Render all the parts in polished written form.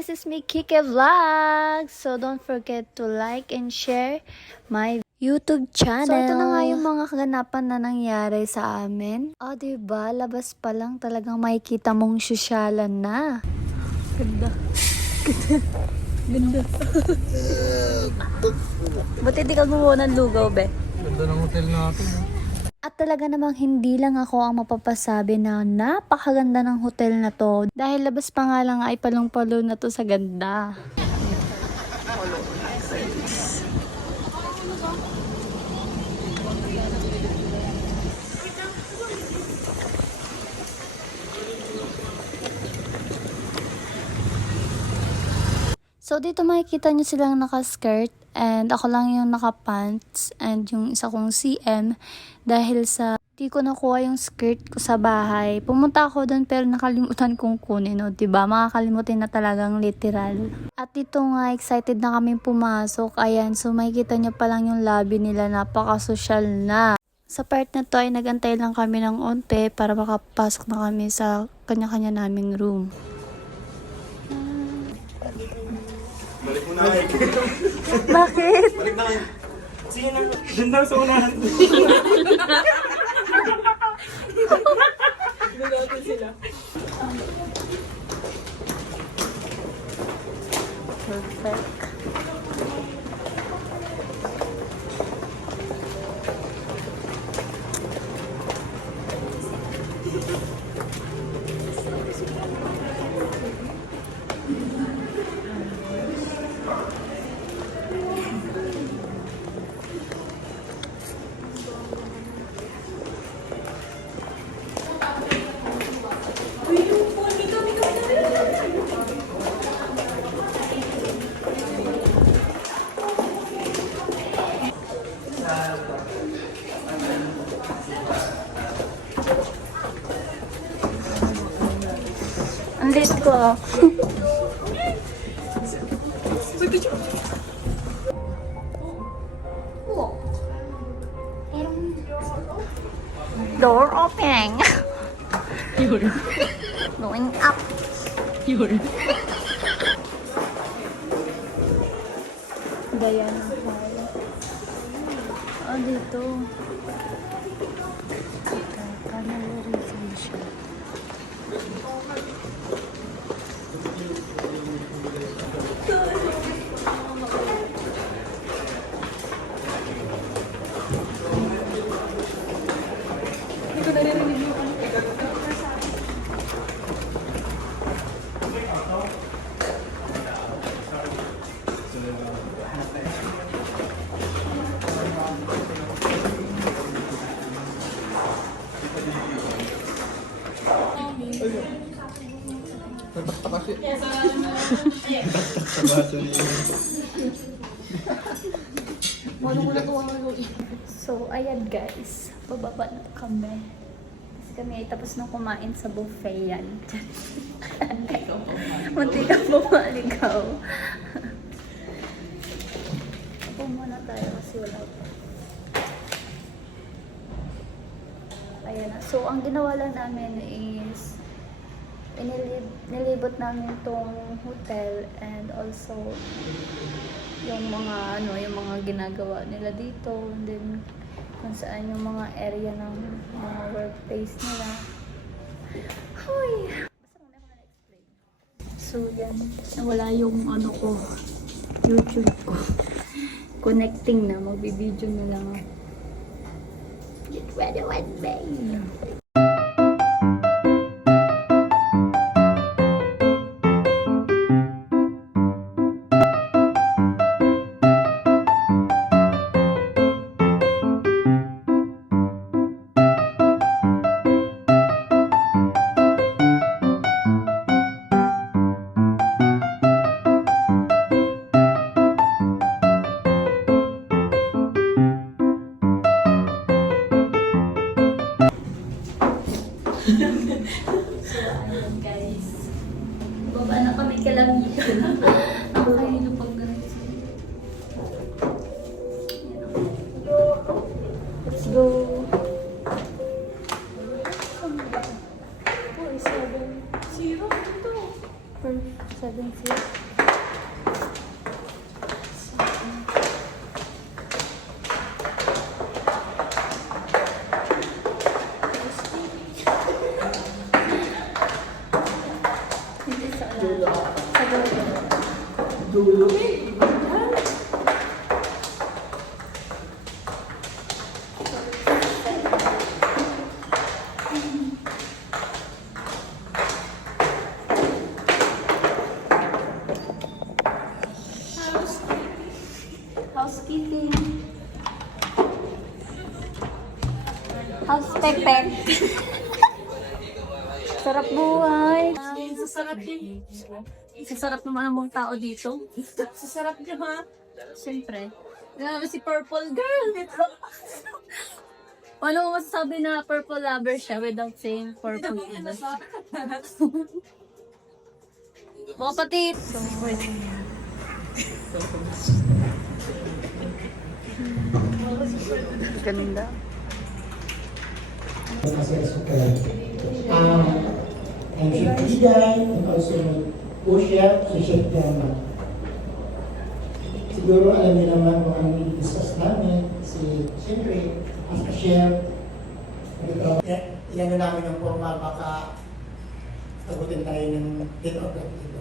this is me, Kike Vlog. So, don't forget to like and share my YouTube channel. So, ito na nga yung mga kaganapan na nangyari sa amin. O, diba? Labas pa lang talagang makikita mong sosyalan na. Ganda. Ganda. Buti di ka gumawa ng lugaw, be. Ganda ng hotel natin. At talaga namang hindi lang ako ang mapapasabi na napakaganda ng hotel na to. Dahil labas pa nga lang ay palong-palo na to sa ganda. So, dito makikita nyo silang naka-skirt and ako lang yung naka-pants and yung isa kong CM dahil sa di ko nakuha yung skirt ko sa bahay. Pumunta ako doon pero nakalimutan kong kunin. No? Diba? Makakalimutin na talagang literal. At dito nga, excited na kami pumasok. Ayan, so makikita nyo pa lang yung lobby nila. Napaka-social na. Sa part na to ay nagantay lang kami ng onte para makapasok na kami sa kanya-kanya naming room. Balik mo na kayo. Bakit? Balik na kayo. Sige na. Doon daw sa unahan. Doon sila. Perfect. Ang late ko. Door opening. Going up. Diana Hall. Oh, dito. Canalization. Kasi. Sa baso niya. So, ayan guys. Bababa na kami. Kasi kami ay tapos na kumain sa buffet yan. Munti ka bumaligaw. Upo muna tayo kasi wala pa. Ayan na. So, ang ginawa lang namin is nilibot namin tong hotel and also yung mga yung mga ginagawa nila dito, and then kung saan yung mga area ng mga workplace nila. Hoy! So yan, nawala yung ko, YouTube ko. Connecting na, magbibideo na lang ako. Get ready with me! So, ayun guys. Baba na kami kalamitan. Nakakahilo pag ganito. Let's go. 47. 0 ito. Perfect. 7-6. Hindi sa dulo. Housekeeping. House pepek. Sarap buhay. Sasarap din. Sasarap naman ang mga tao dito. Sasarap din ha. Siyempre. Grabe si Purple Girl dito. Ano mo masasabi na purple lover siya without saying purple lover? Mga patit! Ganda. And she did that, and also push up, so shake them. Siguro alam niyo naman kung anong i-discuss namin. Kasi siyempre, as a chef, ilan na namin yung formal, baka tagutin tayo ng date of birth dito.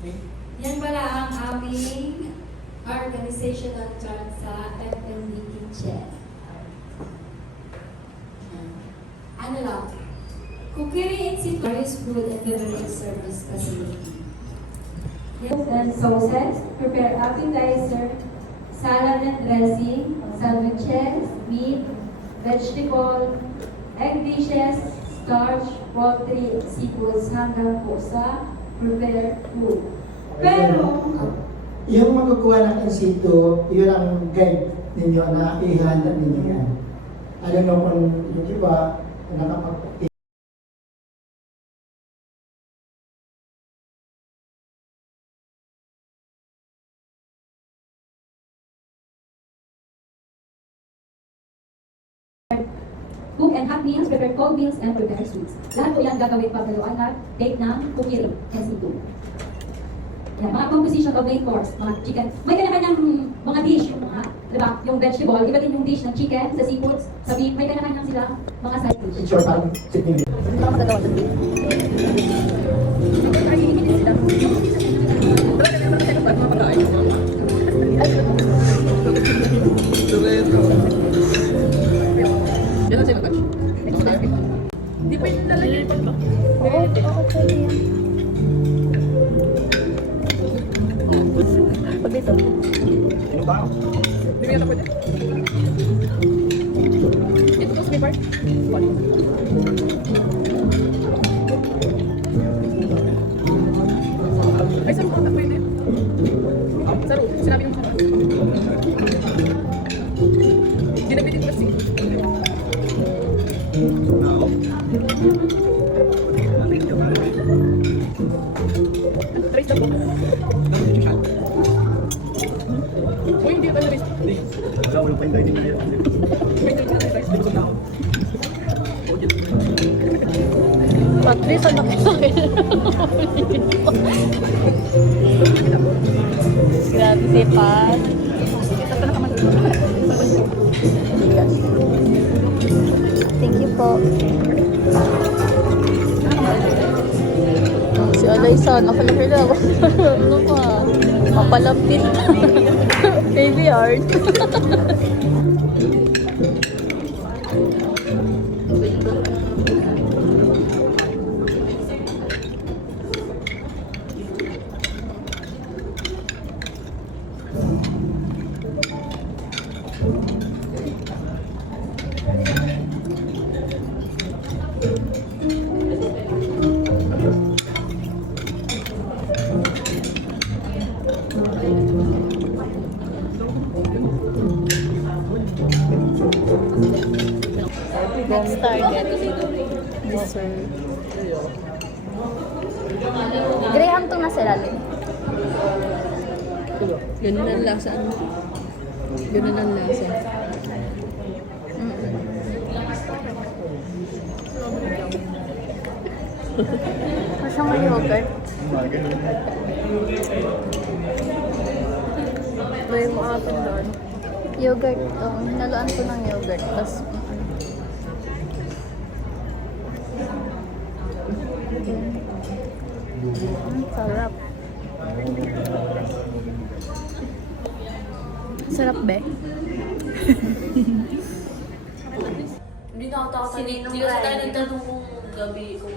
Okay? Yan pala ang aming organizational chart sa FMB Kitchen. Ano lang? Cookery in situ various food and beverage service facility. And sauces, prepare appetizer, salad and dressing, sandwiches, meat, vegetable, egg dishes, starch, poultry, seafoods, hanggang po sa prepare food. Pero, Yung magkukuha ng in situ, yun ang guide ninyo na ihanda ninyo yan. Alam mo kung yung iba, nakapag cook and hot meals, prepare cold meals, and prepare sweets. Lahat po yan gagawin paglaluan at date ng cookery and situ. Yan, mga composition of main course, mga chicken. May kanya-kanyang mga dish, yung mga, diba? Yung vegetable, iba din yung dish ng chicken, sa seafoods, sa beef, may kanya-kanyang sila mga side dish. in short, parang sitting. Patris, anak ko sa akin. Grabe si Pat. Thank you po. Si Alaysa, nakalaki na. Ano pa? Mapalapit. Baby art. Next target. Dessert. Graham to na sila din. Ganun ang lasa. Ganun ang lasa. Mas Isang yogurt. May mga atin doon. Yogurt to. Hinaluan ko ng yogurt. Tapos, sarap. Sarap be. Hindi na ako takot. Hindi kasi tayo nagtanong kung gabi kung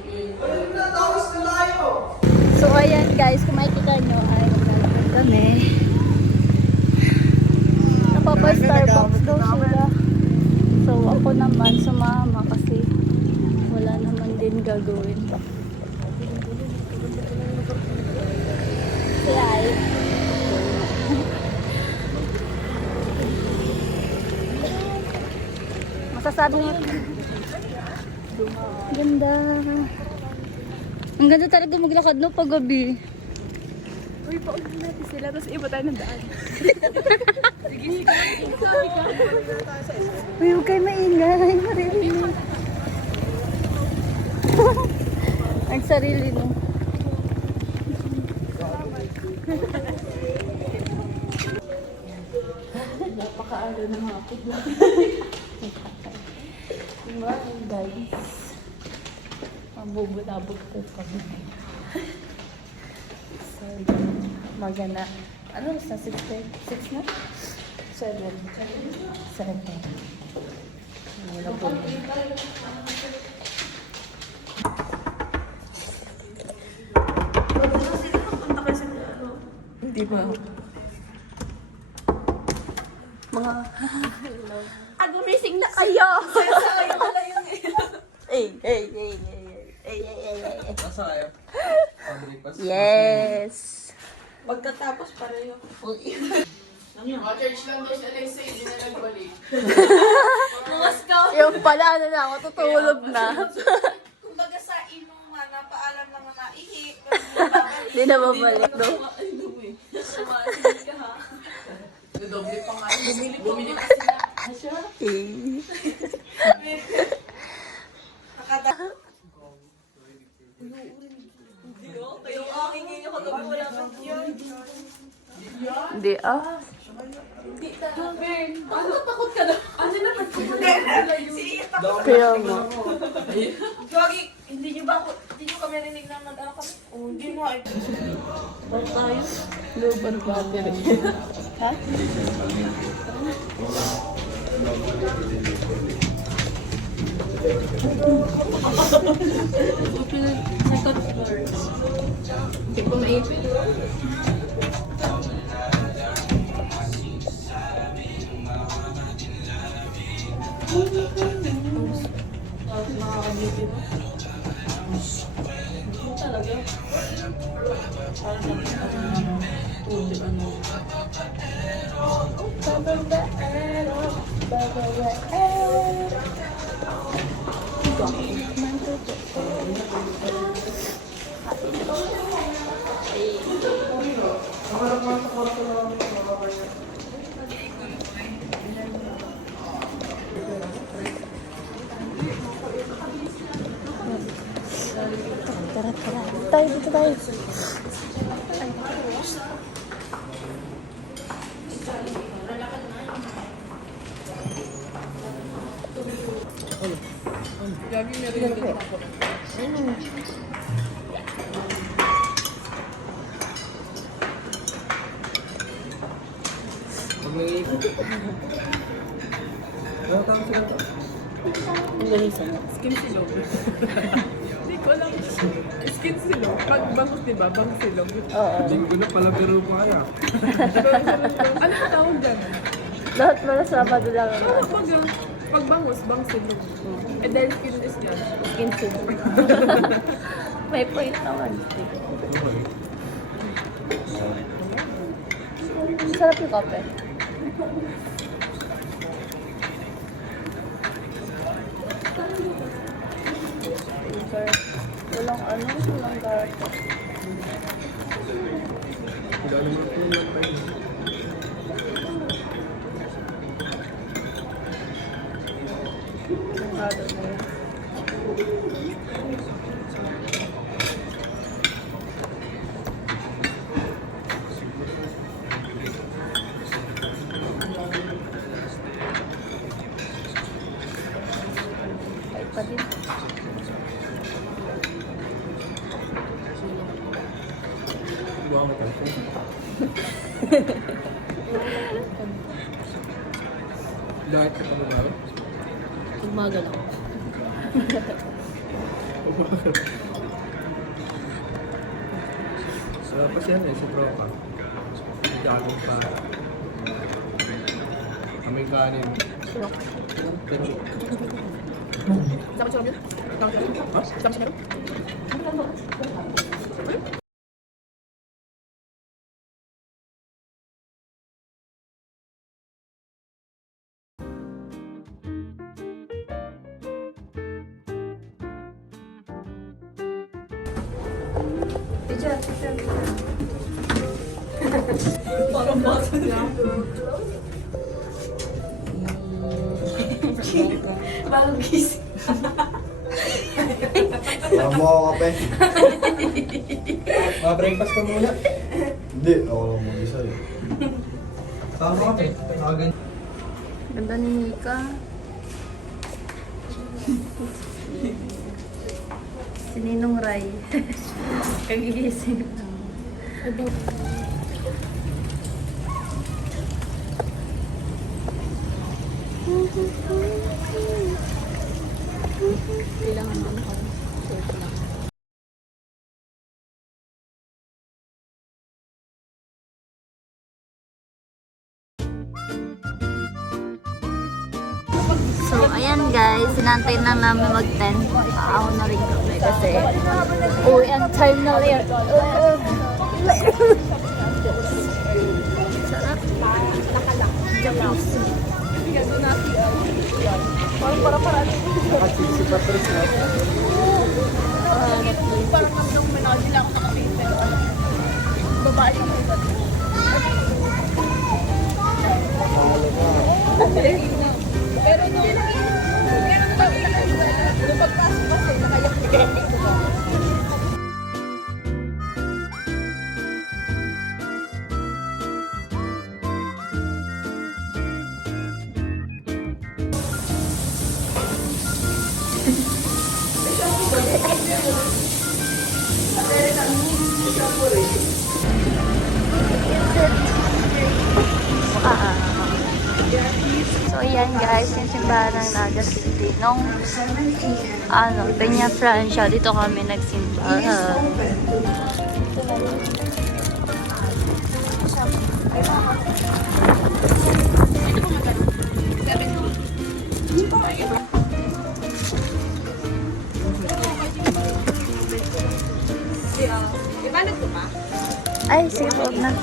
So, ayan guys, kung makikita nyo, ay maglalakad kami. Napapa-Starbucks daw sila. So, ako naman sumama kasi wala naman din gagawin. Right. Masasabi mo. Ganda. Ang ganda talaga maglakad no pag gabi. uy, paulit natin sila, tapos iba tayo ng daan. Uy, huwag kayo maingay. Maririnig. Ang sarili mo. Napakaalo ng hapon. Diba, guys? Mabubulabog po kami. So, magana. Ano, sa 6 na? 7. Ano po? Hindi ba? Mga... Gumising na kayo! Sayo pala yun eh. Masaya. Yes! Pagkatapos pareho. Church lang daw si Alexei, hindi na nagbalik. Mga scout! Yung pala, ano na, matutulog na. Kumbaga sa inong napaalam lang na ihi. Hindi na babalik, no? Ay, dumi. Sumasin ka ha. Doble pa nga. Bumili pa Asya? Kayo aking hindi nyo kagabi wala kang yun. Hindi, ah. Ano takot ka na? Ano na Kaya mo. Jogi, hindi nyo kami rinig na nag-ano kami. Oh, hindi mo ay. tayo? Lower battery. Ha? Second floor. Hindi ko maipit. Talaga. Tara, tara. Tayo, dito tayo. Skin silog. Hindi ko alam. Skin silog. Pag bangus, diba? Bang silog. Oo. Linggo na pala pero kaya. Ano ang tawag dyan? Lahat pala Sabado lang. Pag bangus, bang silog. Eh dahil skin is yan. Skin soup. May point naman. Sarap yung kape. Walang ano, walang garlic. Buka mo tayo. Lahat ka pa ba? Umaga lang. Sarap pa siya eh, sa tropa. May gagawin pa. May kanin. Pero, Dapat siya yun? ha? Dapat siya meron? Bagong gising. Wala mo ako kape. Ma-breakfast ka muna. Hindi, ako lang mag-isa eh. Saan mo kape? Nakagan. Ganda ni Mika. Si Ninong Rai. Kagigising lang. Kailangan mo ako. So, ayan guys, sinantay na namin mag-10. Ako na rin kami kasi uwi ang time na later. Sarap. Parang nandang menage lang ako nakapita. Babae yung iba. Pero nung pagpasok kasi, nakayak ko. So, ayan guys, yung simbahan ng Naga City. Nung, Peña Francia, dito kami nagsimba. Ibanag ko pa? Ay, sige, huwag na.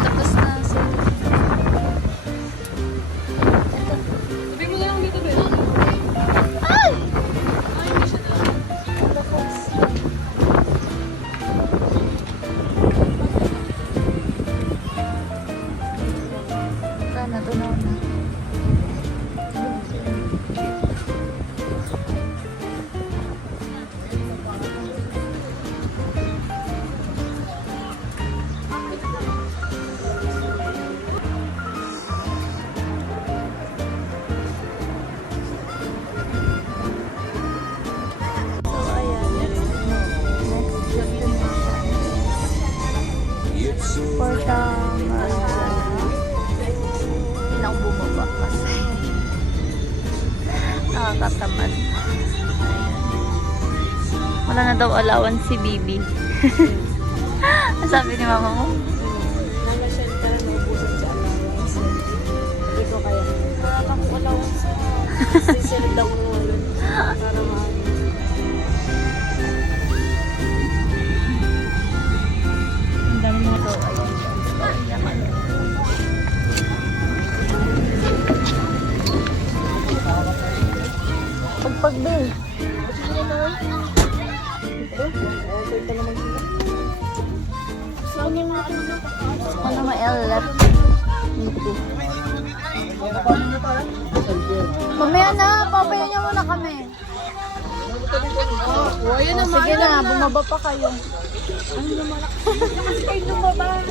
Tapos na sila. Sabi mo na lang dito, Bel. Sana, tunaw na. So, ayan. Next destination. Porta Marghera. Hindi na ako bumaba kasi nakakatamad. Ayan. Wala na daw allowance si Bibi. Ang sabi ni mama mo? Namasyal ka na naubusan sa allowance. Hindi ko kaya. Wala lang ko allowance sa sisilid ako ng walon. Para maano. Ang dami mo daw. Ayan guys. Pauwi na kami. Pagpag-bill. Ano may LF? Dito. Mamaya na, papayan niyo muna kami. Ayan naman. Sige na, bumaba pa kayo. Ano naman? Lakas kayo lumabas.